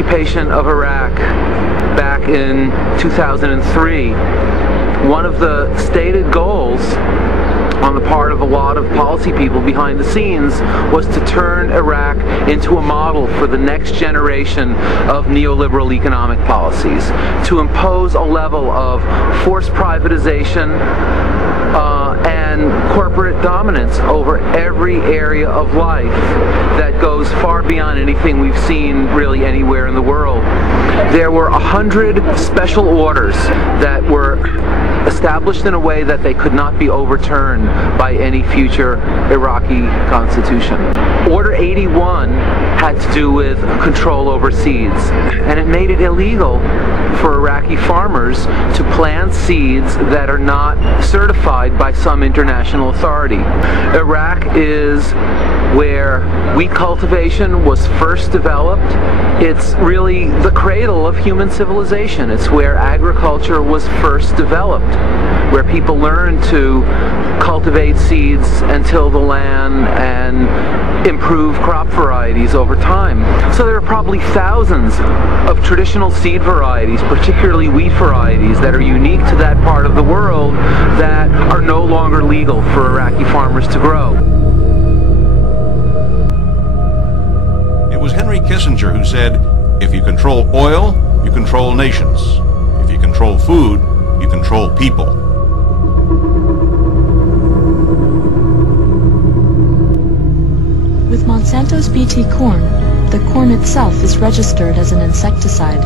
occupation of Iraq back in 2003, one of the stated goals on the part of a lot of policy people behind the scenes was to turn Iraq into a model for the next generation of neoliberal economic policies, to impose a level of forced privatization and corporate dominance over every area of life that goes far beyond anything we've seen really anywhere in the world. There were 100 special orders that were established in a way that they could not be overturned by any future Iraqi constitution. Order 81 had to do with control over seeds, and it made it illegal for Iraqi farmers to plant seeds that are not certified by some international authority. Iraq is where wheat cultivation was first developed. It's really the cradle of human civilization. It's where agriculture was first developed, where people learned to cultivate seeds and till the land and improve crop varieties over time. So there are probably thousands of traditional seed varieties, particularly wheat varieties, that are unique to that part of the world that are no longer legal for Iraqi farmers to grow. It was Henry Kissinger who said, if you control oil, you control nations. If you control food, you control people. With Monsanto's Bt corn, the corn itself is registered as an insecticide.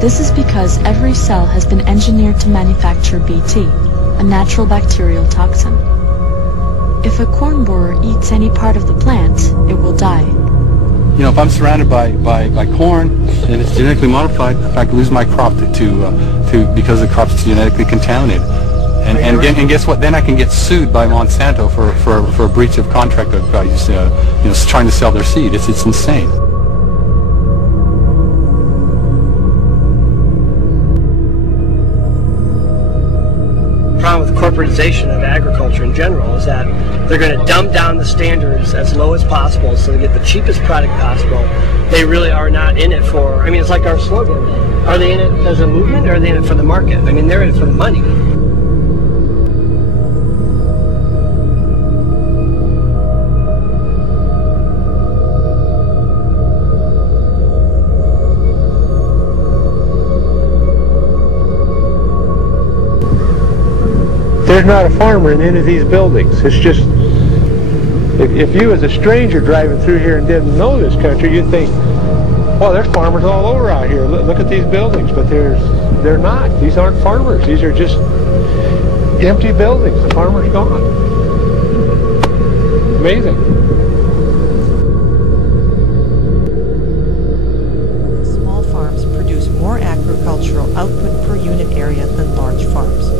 This is because every cell has been engineered to manufacture Bt, a natural bacterial toxin. If a corn borer eats any part of the plant, it will die. You know, if I'm surrounded by corn and it's genetically modified, if I could lose my crop because the crop's genetically contaminated. And guess what? Then I can get sued by Monsanto for a breach of contract by trying to sell their seed. It's insane. The problem with corporatization of agriculture in general is that they're going to dumb down the standards as low as possible so they get the cheapest product possible. They really are not in it for, I mean, it's like our slogan. Are they in it as a movement or are they in it for the market? I mean, they're in it for the money. There's not a farmer in any of these buildings. It's just, if you as a stranger driving through here and didn't know this country, you'd think, well, there's farmers all over out here. Look at these buildings, but they're not. These aren't farmers. These are just empty buildings. The farmer's gone. Amazing. Small farms produce more agricultural output per unit area than large farms.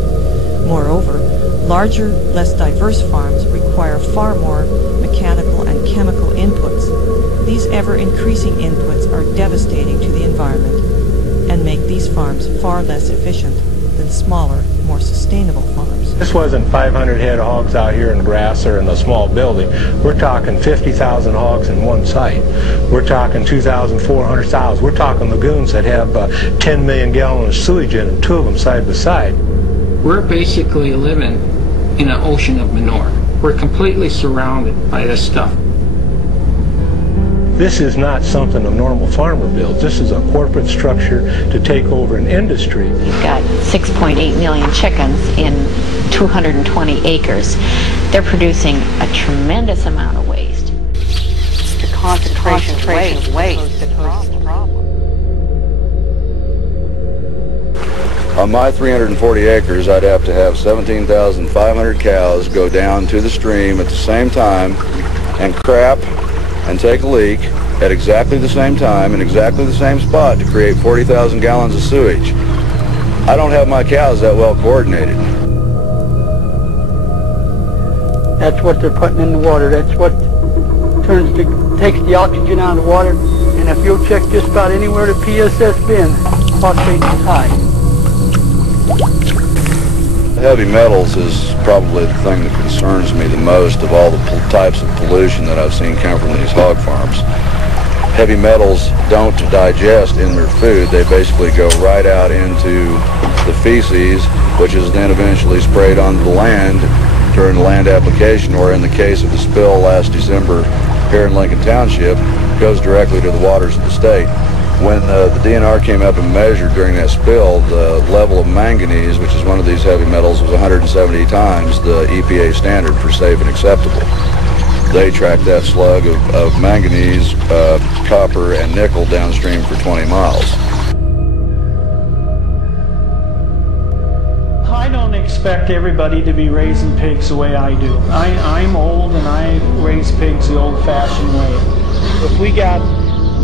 Moreover, larger, less diverse farms require far more mechanical and chemical inputs. These ever-increasing inputs are devastating to the environment and make these farms far less efficient than smaller, more sustainable farms. This wasn't 500 head of hogs out here in grass or in a small building. We're talking 50,000 hogs in one site. We're talking 2,400 sows. We're talking lagoons that have 10 million gallons of sewage in them, two of them side by side. We're basically living in an ocean of manure. We're completely surrounded by this stuff. This is not something a normal farmer builds. This is a corporate structure to take over an industry. You've got 6.8 million chickens in 220 acres. They're producing a tremendous amount of waste. The concentration of waste that poses the problem. On my 340 acres, I'd have to have 17,500 cows go down to the stream at the same time and crap and take a leak at exactly the same time in exactly the same spot to create 40,000 gallons of sewage. I don't have my cows that well coordinated. That's what they're putting in the water. That's what takes the oxygen out of the water. And if you'll check just about anywhere the PSS bin, phosphate is high. Heavy metals is probably the thing that concerns me the most of all the types of pollution that I've seen come from these hog farms. heavy metals don't digest in their food. They basically go right out into the feces, which is then eventually sprayed onto the land during the land application, or in the case of the spill last December here in Lincoln Township, goes directly to the waters of the state. When the DNR came up and measured during that spill, the level of manganese, which is one of these heavy metals, was 170 times the EPA standard for safe and acceptable. They tracked that slug of manganese, copper, and nickel downstream for 20 miles. I don't expect everybody to be raising pigs the way I do. I'm old and I raise pigs the old-fashioned way. If we got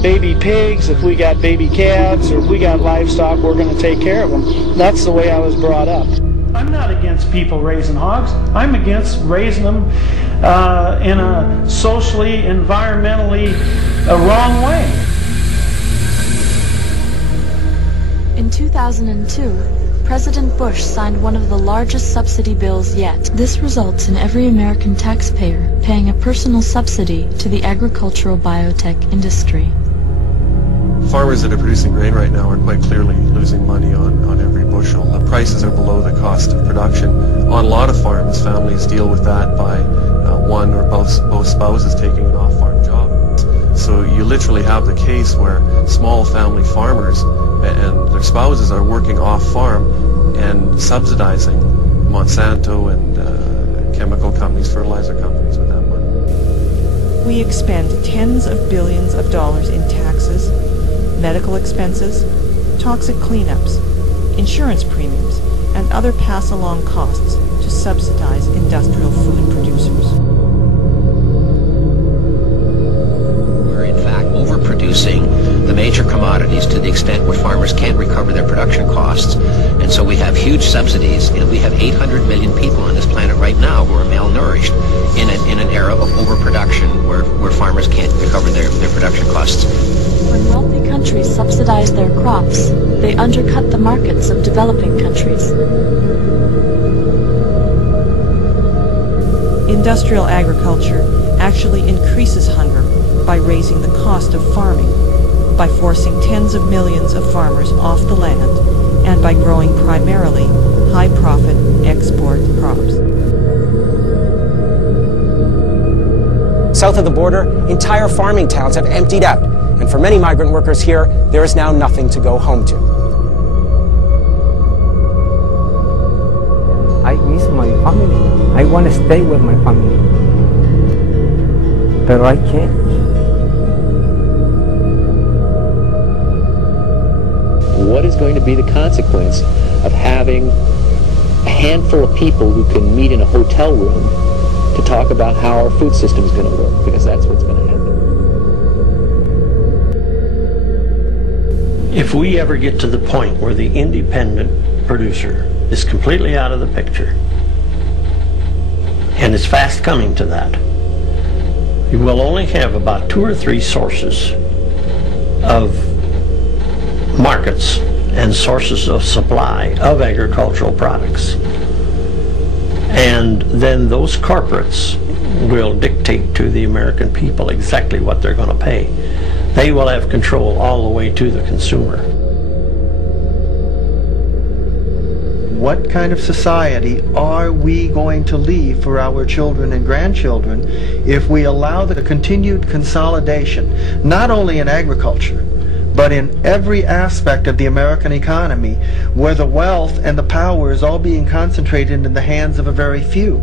baby pigs, if we got baby calves, or if we got livestock, we're going to take care of them. That's the way I was brought up. I'm not against people raising hogs. I'm against raising them in a socially, environmentally wrong way. In 2002, President Bush signed one of the largest subsidy bills yet. This results in every American taxpayer paying a personal subsidy to the agricultural biotech industry. Farmers that are producing grain right now are quite clearly losing money on every bushel. The prices are below the cost of production. On a lot of farms, families deal with that by one or both spouses taking an off-farm job. So you literally have the case where small family farmers and their spouses are working off-farm and subsidizing Monsanto and chemical companies, fertilizer companies with that money. We expend tens of billions of dollars in taxes, medical expenses, toxic cleanups, insurance premiums, and other pass-along costs to subsidize industrial food producers. We're in fact overproducing the major commodities to the extent where farmers can't recover their production costs. And so we have huge subsidies. You know, we have 800 million people on this planet right now who are malnourished in an era of overproduction where farmers can't recover their production costs. When wealthy countries subsidize their crops, they undercut the markets of developing countries. Industrial agriculture actually increases hunger by raising the cost of farming, by forcing tens of millions of farmers off the land, and by growing primarily high-profit export crops. South of the border, entire farming towns have emptied out, and for many migrant workers here, there is now nothing to go home to. I miss my family. I want to stay with my family, but I can't. What is going to be the consequence of having a handful of people who can meet in a hotel room to talk about how our food system is going to work? Because that's what's going to happen. If we ever get to the point where the independent producer is completely out of the picture, and it's fast coming to that, you will only have about 2 or 3 sources of markets and sources of supply of agricultural products. And then those corporates will dictate to the American people exactly what they're going to pay. They will have control all the way to the consumer. What kind of society are we going to leave for our children and grandchildren if we allow the continued consolidation, not only in agriculture, but in every aspect of the American economy, where the wealth and the power is all being concentrated in the hands of a very few?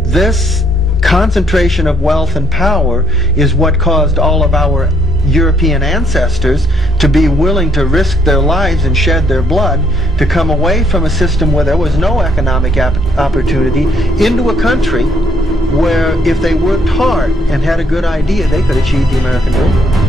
This concentration of wealth and power is what caused all of our European ancestors to be willing to risk their lives and shed their blood to come away from a system where there was no economic opportunity into a country where if they worked hard and had a good idea, they could achieve the American dream.